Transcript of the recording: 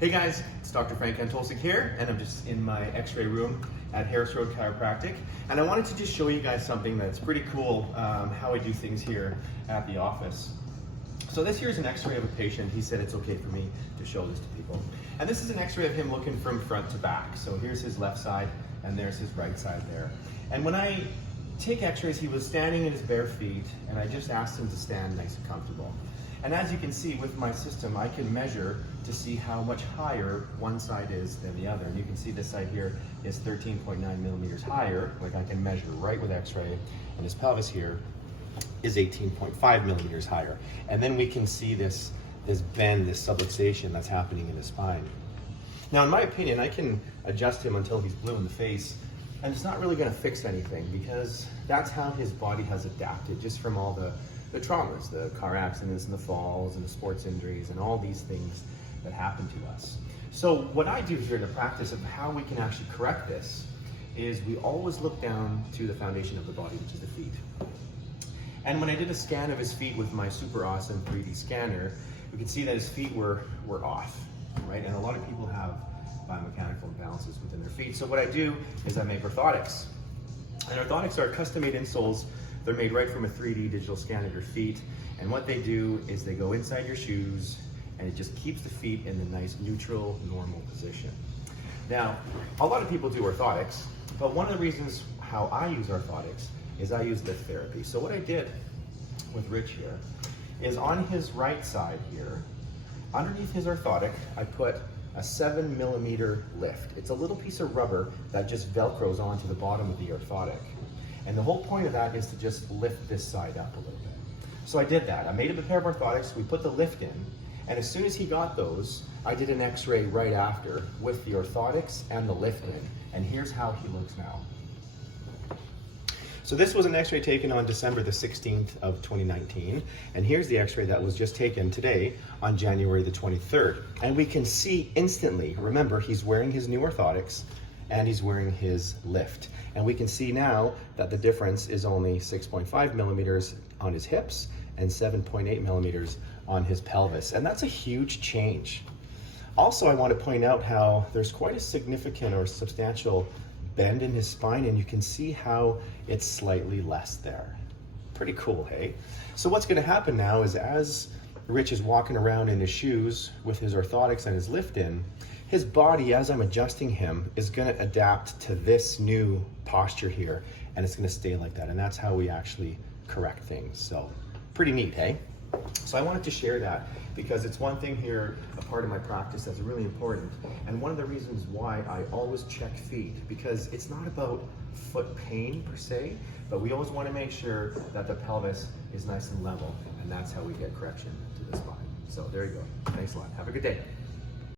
Hey guys, it's Dr. Frank Antolcic here, and I'm just in my X-ray room at Harris Road Chiropractic, and I wanted to just show you guys something that's pretty cool, how I do things here at the office. So this here is an X-ray of a patient. He said it's okay for me to show this to people. And this is an X-ray of him looking from front to back. So here's his left side, and there's his right side there. And when I take X-rays, he was standing in his bare feet, and I just asked him to stand nice and comfortable. And as you can see with my system, I can measure to see how much higher one side is than the other. And you can see this side here is 13.9 millimeters higher, like I can measure right with X-ray, and his pelvis here is 18.5 millimeters higher. And then we can see this bend, this subluxation that's happening in his spine. Now, in my opinion, I can adjust him until he's blue in the face, and it's not really gonna fix anything because that's how his body has adapted just from all the traumas, the car accidents and the falls and the sports injuries and all these things that happen to us. So what I do here in the practice of how we can actually correct this is we always look down to the foundation of the body, which is the feet. And when I did a scan of his feet with my super awesome 3D scanner, we could see that his feet were off, right? And a lot of people have biomechanical imbalances within their feet. So what I do is I make orthotics. And orthotics are custom-made insoles. They're made right from a 3D digital scan of your feet. And what they do is they go inside your shoes and it just keeps the feet in the nice neutral, normal position. Now, a lot of people do orthotics, but one of the reasons how I use orthotics is I use lift therapy. So what I did with Rich here is on his right side here, underneath his orthotic, I put a 7 millimeter lift. It's a little piece of rubber that just Velcros onto the bottom of the orthotic. And the whole point of that is to just lift this side up a little bit. So I did that. I made him a pair of orthotics, we put the lift in, and as soon as he got those, I did an X-ray right after with the orthotics and the lift in. And here's how he looks now. So this was an X-ray taken on December the 16th of 2019. And here's the X-ray that was just taken today on January the 23rd. And we can see instantly, remember, he's wearing his new orthotics and he's wearing his lift. And we can see now that the difference is only 6.5 millimeters on his hips and 7.8 millimeters on his pelvis. And that's a huge change. Also, I want to point out how there's quite a significant or substantial bend in his spine, and you can see how it's slightly less there. Pretty cool, hey? So what's gonna happen now is as Rich is walking around in his shoes with his orthotics and his lift in, his body, as I'm adjusting him, is gonna adapt to this new posture here, and it's gonna stay like that. And that's how we actually correct things. So pretty neat, hey? So I wanted to share that because it's one thing here, a part of my practice that's really important. And one of the reasons why I always check feet, because it's not about foot pain per se, but we always want to make sure that the pelvis is nice and level. And that's how we get correction to the spine. So there you go. Thanks a lot. Have a good day.